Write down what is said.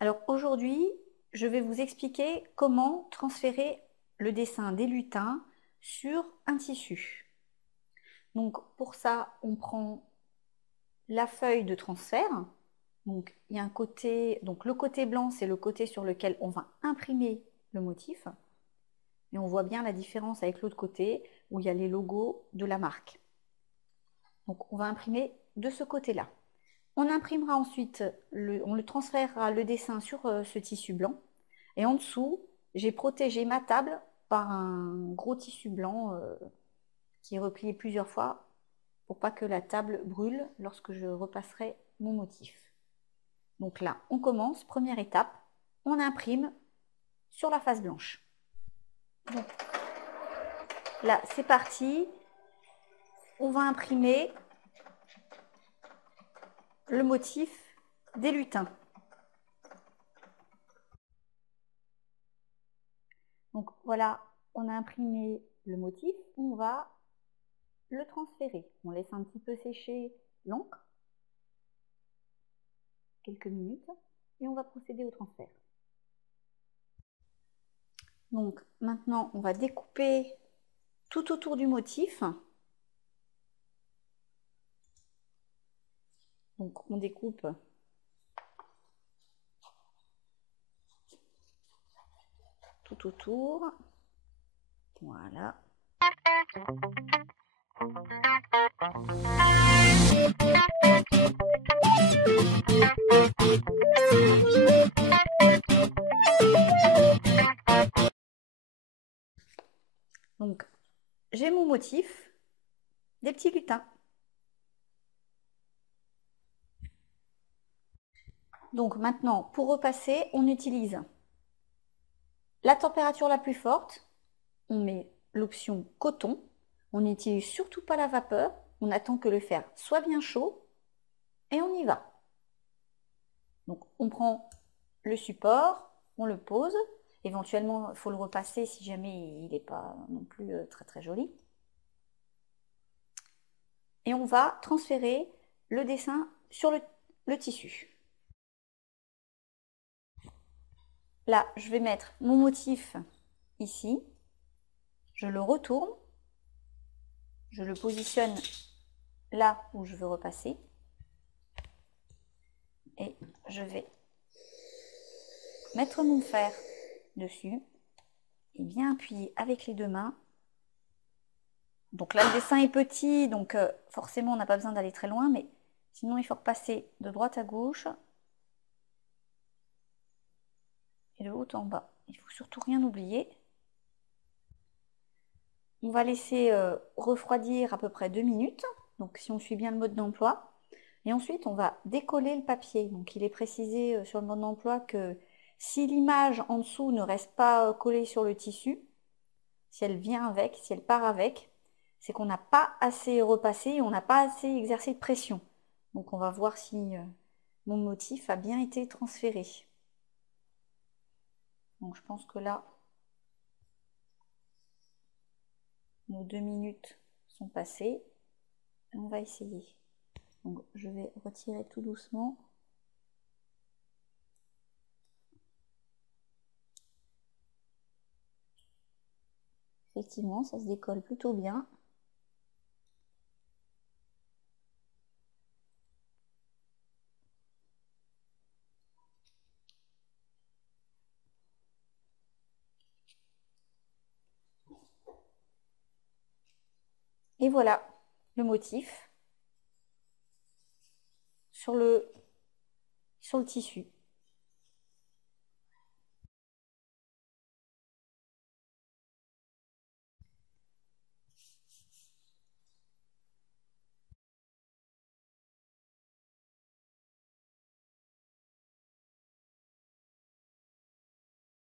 Alors aujourd'hui, je vais vous expliquer comment transférer le dessin des lutins sur un tissu. Donc pour ça, on prend la feuille de transfert. Donc il y a un côté, donc le côté blanc, c'est le côté sur lequel on va imprimer le motif. Et on voit bien la différence avec l'autre côté où il y a les logos de la marque. Donc on va imprimer de ce côté-là. On imprimera ensuite, on le transférera le dessin sur ce tissu blanc. Et en dessous, j'ai protégé ma table par un gros tissu blanc qui est replié plusieurs fois pour pas que la table brûle lorsque je repasserai mon motif. Donc là, on commence, première étape, on imprime sur la face blanche. Donc, là, c'est parti. On va imprimer le motif des lutins. Donc voilà, on a imprimé le motif, on va le transférer. On laisse un petit peu sécher l'encre, quelques minutes, et on va procéder au transfert. Donc maintenant, on va découper tout autour du motif. Donc on découpe tout autour. Voilà. Donc j'ai mon motif, des petits lutins. Donc maintenant, pour repasser, on utilise la température la plus forte, on met l'option coton, on n'utilise surtout pas la vapeur, on attend que le fer soit bien chaud et on y va. Donc on prend le support, on le pose, éventuellement il faut le repasser si jamais il n'est pas non plus très joli. Et on va transférer le dessin sur le tissu. Là, je vais mettre mon motif ici, je le retourne, je le positionne là où je veux repasser et je vais mettre mon fer dessus et bien appuyer avec les deux mains. Donc là, le dessin est petit, donc forcément, on n'a pas besoin d'aller très loin, mais sinon, il faut repasser de droite à gauche et de haut en bas. Il ne faut surtout rien oublier. On va laisser refroidir à peu près 2 minutes, donc si on suit bien le mode d'emploi. Et ensuite, on va décoller le papier. Donc, il est précisé sur le mode d'emploi que si l'image en dessous ne reste pas collée sur le tissu, si elle vient avec, si elle part avec, c'est qu'on n'a pas assez repassé, on n'a pas assez exercé de pression. Donc, on va voir si mon motif a bien été transféré. Donc, je pense que là, nos 2 minutes sont passées. On va essayer. Donc, je vais retirer tout doucement. Effectivement, ça se décolle plutôt bien. Et voilà le motif sur le tissu.